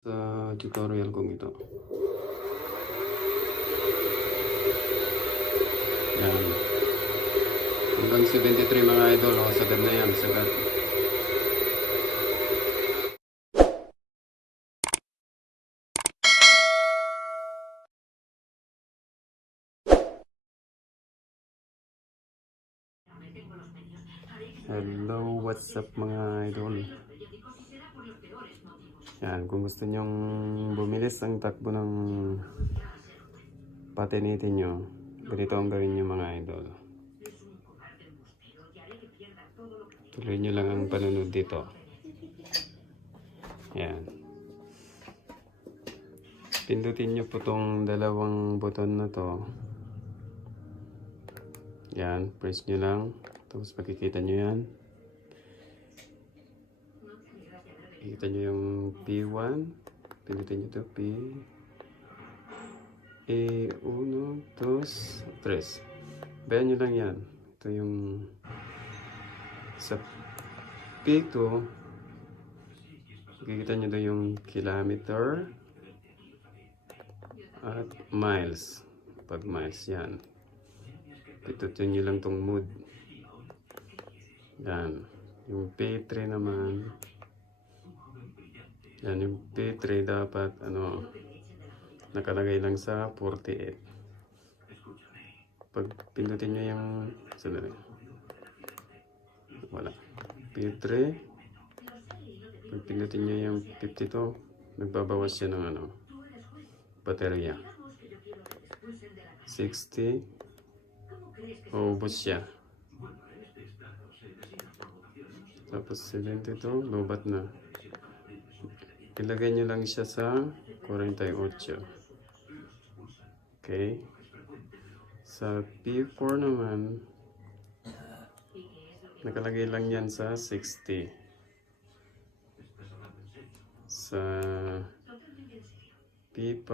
Sa tutorial kong ito. Yan. Hanggang 73 mga idol. O, sagad na yan. Sagad. Hello, what's up mga idol? Yan, kung gusto nyong bumilis ang takbo ng patinitin nyo, ganito ang gawin nyo mga idol. Tuloy nyo lang ang panunod dito. Yan. Pindutin nyo po tong dalawang buton na to. Yan, press nyo lang. Tapos makikita nyo yan. Kita nyo yung P1. Pindutin nyo to P. E1, 2, 3. Bayan nyo lang yan. Ito yung sa P2. Makikita nyo doon yung kilometer at miles. Pag miles yan. Pindutin nyo lang tong mood. Yan. Yung P3 naman. Yan, yung P3 dapat nakalagay lang sa 48. Pag pindutin nyo yung sandali. Wala. P3. Pag pindutin nyo yung 52, nagbabawas siya ng baterya. 60. Ubos siya. Tapos 72, lobat na. Ilagay nyo lang siya sa 48. Okay. Sa P4 naman, nakalagay lang yan sa 60. Sa P5,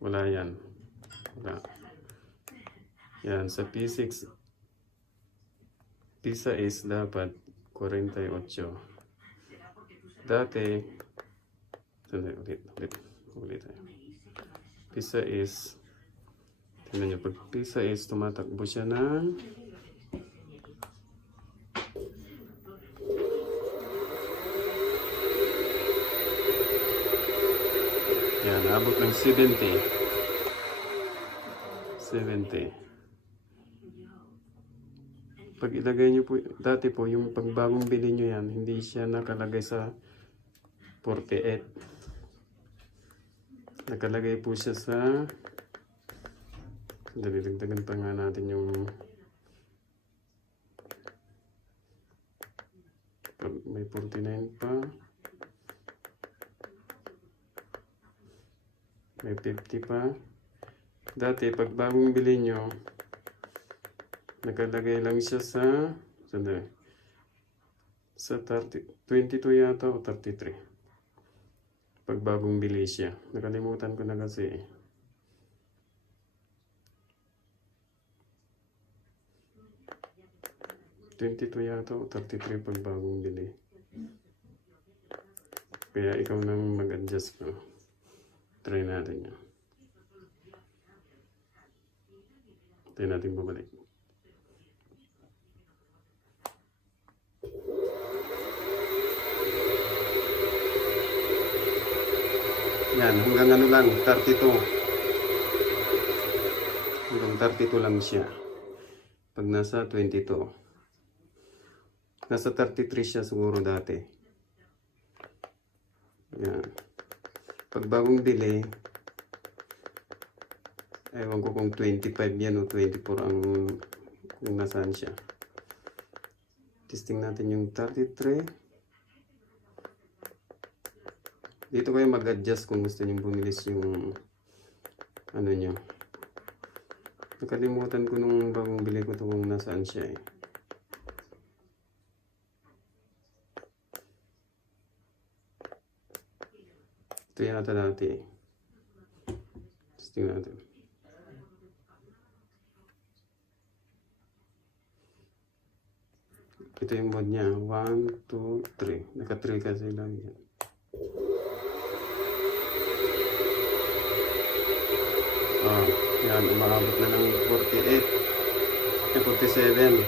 wala yan. Wala. Yan, sa P6, P6 dapat 48. Dati, ulit tayo. Pisa is, tingnan nyo, pag pisa is, tumatakbo siya ng yan, abot ng 70. 70. Pag ilagay nyo po, dati po, yung pagbagong bili nyo yan, hindi siya nakalagay sa 48. Nakalagay po siya sa, dagdagan pa nga natin yung may 49 pa, may 50 pa. Dati pag bagong bili nyo, nakalagay lang siya sa sa 22 yata o 33. Pag bagong bili siya. Nakalimutan ko na kasi. 22 yata o 33 pag bagong bili. Kaya ikaw nang mag-adjust ko. Try natin yun. Try natin bumalik. Yan, hanggang lang, 32. Hanggang 32 lang siya. Pag nasa 22. Nasa 33 siya siguro dati. Yan. Pag bagong bili, ewan ko kung 25 yan o 24 ang yung nasaan siya. Testing natin yung 33. Dito kayo mag-adjust kung gusto nyo bumilis yung nyo. Nakalimutan ko nung bagong bili ko ito kung nasaan siya eh. Ito yata dati eh. Testing natin. Ito yung mode niya. 1, 2, 3. Naka 3 kasi lang yan. Oh, yan. Umaabot na ng 48. 47.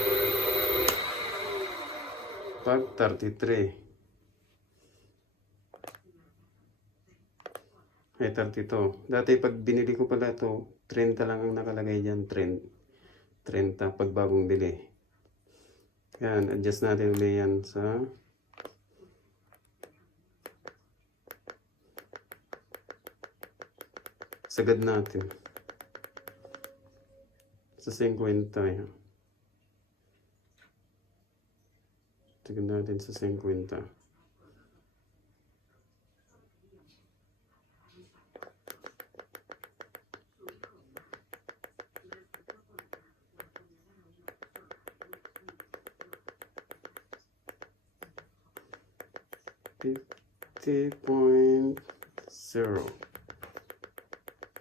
Pag 33. Ay, 32. Dati pag binili ko pala ito, 30 lang ang nakalagay dyan. 30 pag bagong bili. Yan, adjust natin ulit yan sa sagad natin. Sa 50 yan. Sagad natin sa 50. $50.0.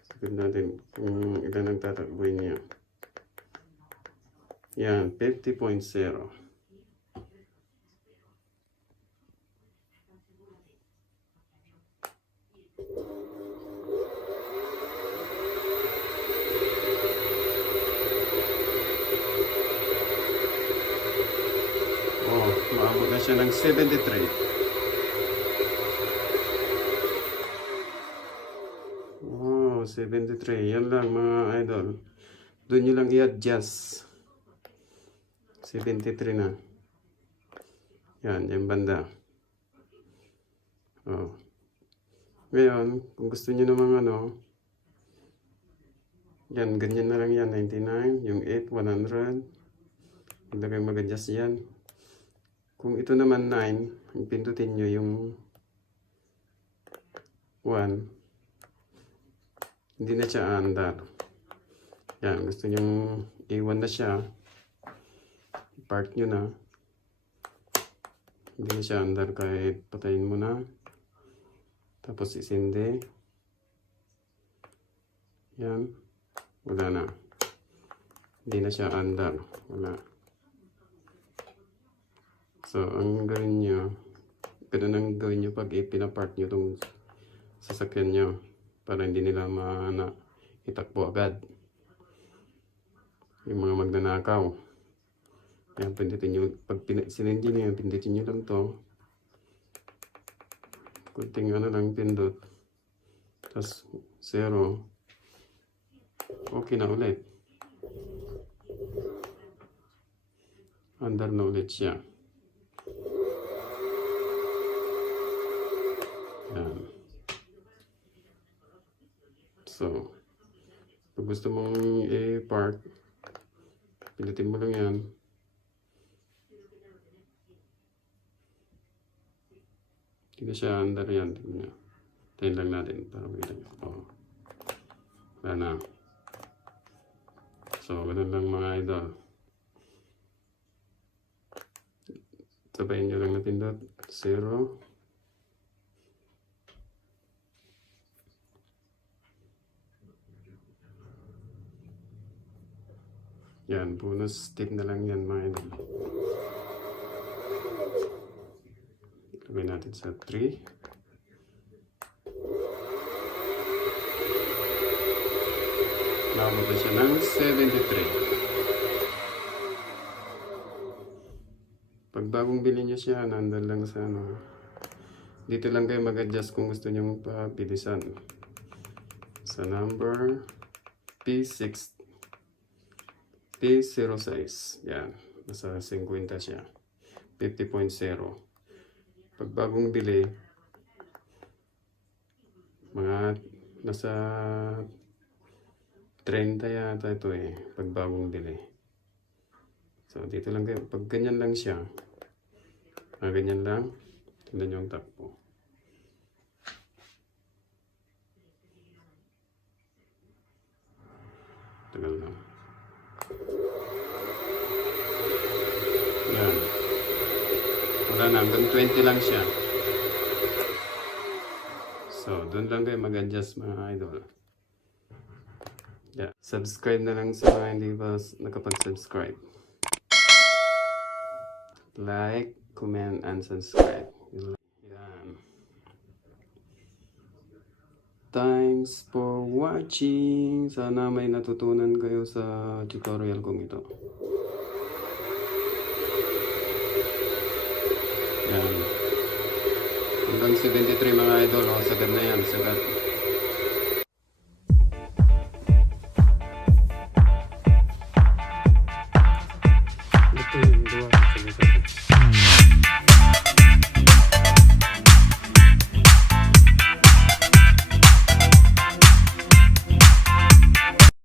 Sagot natin kung ilan ang tatakbuhin niya. Yan, 50.0. Oh, maabot na siya ng 73. Oh, 73. Yan lang mga idol. Doon nyo lang i-adjust. 73 na. Yan, yung banda. Oh. Ngayon, kung gusto nyo naman yan, ganyan na lang yan. 99, yung 8, 100. Hindi kayo mag-adjust yan. Kung ito naman 9, ang pindutin nyo yung 1. Hindi na siya andar. Yan, gusto nyo iwan na siya. I-park nyo na. Hindi na siya andar kahit patayin mo na. Tapos isindi. Yan. Wala na. Hindi na siya andar. Wala. So, ang gawin nyo, ganun ang gawin nyo pag ipinapark nyo itong sasakyan nyo para hindi nila itakbo agad. Yung mga magnanakaw. Yan, pindutin nyo. Pag sinindi nyo, pindutin nyo lang to. Kunting lang pindot. Tapos 0. Okay na ulit. Andar na ulit siya. Yan. So, pag gusto mong i-park, pindutin mo lang yan. Hindi na siya andar yan. Tayin lang natin para makita nyo. Oh. Wala na. So, ganun lang mga idol. Sabayin nyo lang na pindot. 0. Yan, bonus tip na lang yan mga idol. Lagay natin sa 3. Nakabot na siya ng 73. Pag bagong bilhin nyo siya, nandun lang sa dito lang kayo mag-adjust kung gusto nyo pabilisan. Sa number P6. P06. Yan. Nasa 50 siya. 50.0. Pag bagong bili, mga nasa 30 yata ito pag bagong bili. So, dito lang kayo. Pag ganyan lang siya, ganyan lang, tignan nyo ang takbo. Tagal lang. Yan. Wala na, hanggang 20 lang siya. So, doon lang kayo mag-adjust mga idol. Yeah. Subscribe na lang sa mga hindi pa nakapag-subscribe. like, comment, and subscribe. Yan. Thanks for watching. Sana may natutunan kayo sa tutorial kong ito. Yan. Hanggang 73 mga idol. Sagad na yan. Sagad.